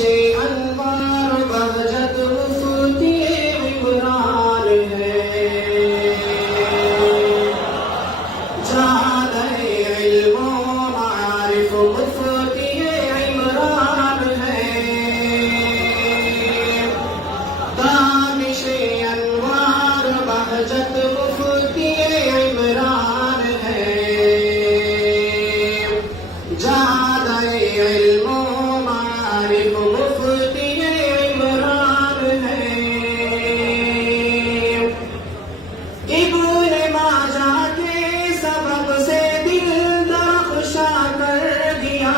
انوار بہجت مفتی عمران ہے جاد علم و معارف مفتی عمران ہے دانش انوار بہجت مفتی عمران ہے جاد علم و معارف مفتی عمران ہے ابن ماجہ کے سبب سے دل درخشاں کر دیا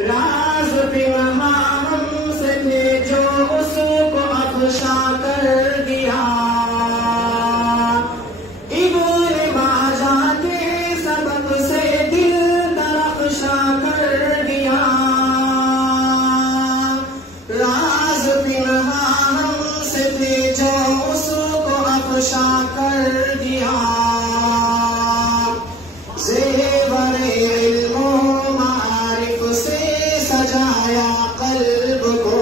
راز پنہاں ہم سے تھے جو اس کو افشا کر دیا ابن ماجہ کے سبب سے دل درخشاں کر دیا راز پنہاں ہم سے تھے جو اس کو افشا کر دیا زیور علم و معارف سے سجایا قلب کو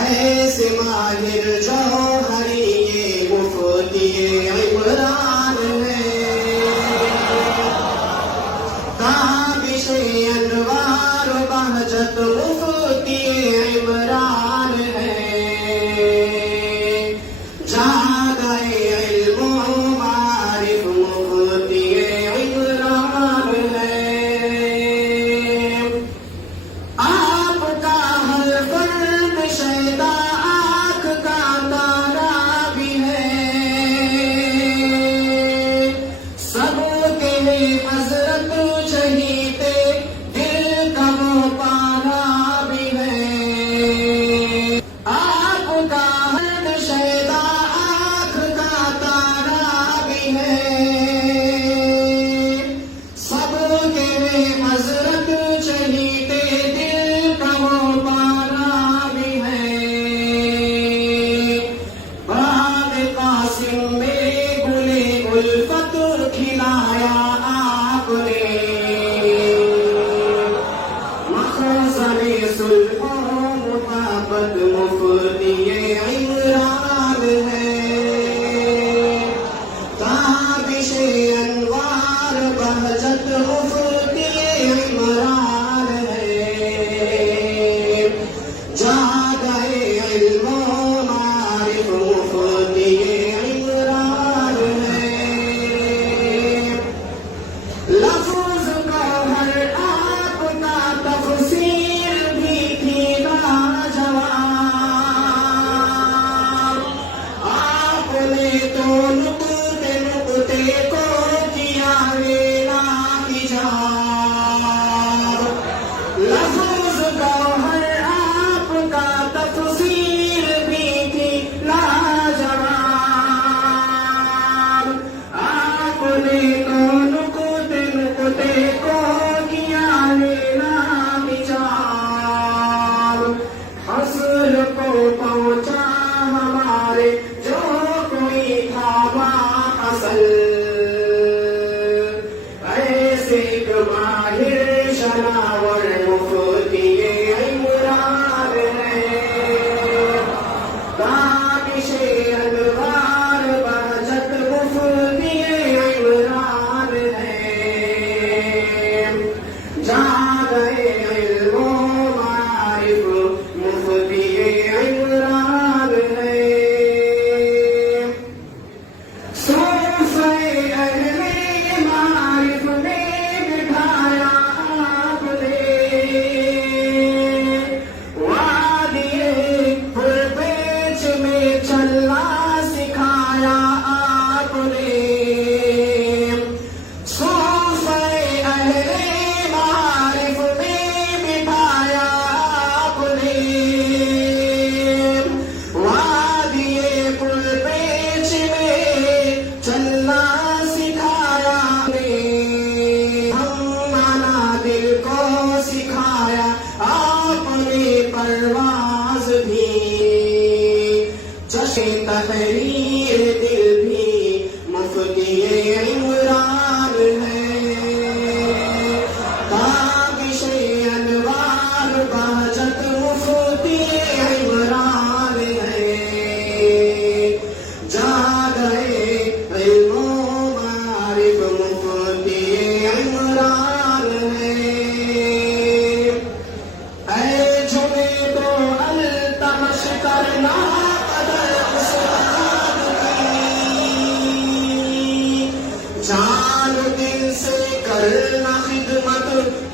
ایسے ماہر جوہری یہ مفتی عمران ہے تابش انوار بہجت مفتی عمران ہے جاد علم و معارف مفتی عمران ہے آپ کا ہر فرد شیدا آنکھ کا تارا بھی ہے سب کے لیے حضرت چہیتے دل کا وہ پارا بھی ہے آپ کا ہر شیدا آنکھ کا تارا بھی ہے سب کے لیے حضرت چہیتے دل کا وہ پارا بھی ہے باغ قاسم میں گلے الفت کھلایا آپ نے مخزن صلح و مطابت مفتی عمران ہے تابش انوار بہجت مفتی عمران ہے جاد علم و معارف مفتی عمران ہے لفظ کو ہر آپ کا تفسیر بھی تھی لاجواب آپ نے تو نقطے نقطے کو کیا لینا حجاب لفظ کو ہر آپ کا تفسیر بھی تھی لاجواب آپ نے تو نقطے نقطے کو کیا لینا حجاب اصل کو پہنچا ہمارے جو کوئی تھا وہاں اصل ایسے ایک ماہر شناور مفتی عمران ہے تابش انوار بہجت مفتی عمران ہے جاد علم و معارف مفتی عمران ہے صوفے اہل معارف میں بٹھایا آپ نے کرنا خدمت